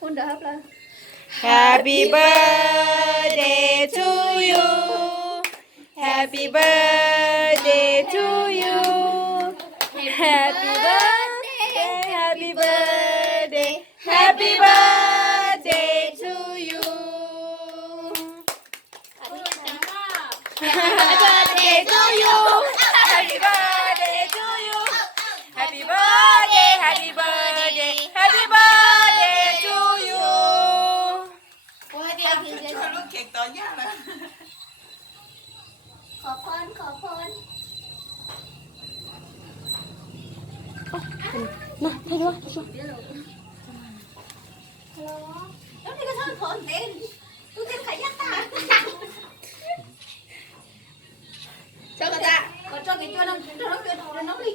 Phun đỡ hấp lên. Happy birthday to you. Happy birthday to you. Happy birthday, happy birthday, happy birthday to you. Happy birthday to you. Happy birthday to you. Happy birthday, happy birthday, happy birthday to you. ช่วยลูกเค้กต่อยากนะ ขอพรขอพร มาให้ดู Lúc này có sao phồn tên. Tôi tên phải nhắc ta. Cho cả ta. Còn cho cái cho nó đi.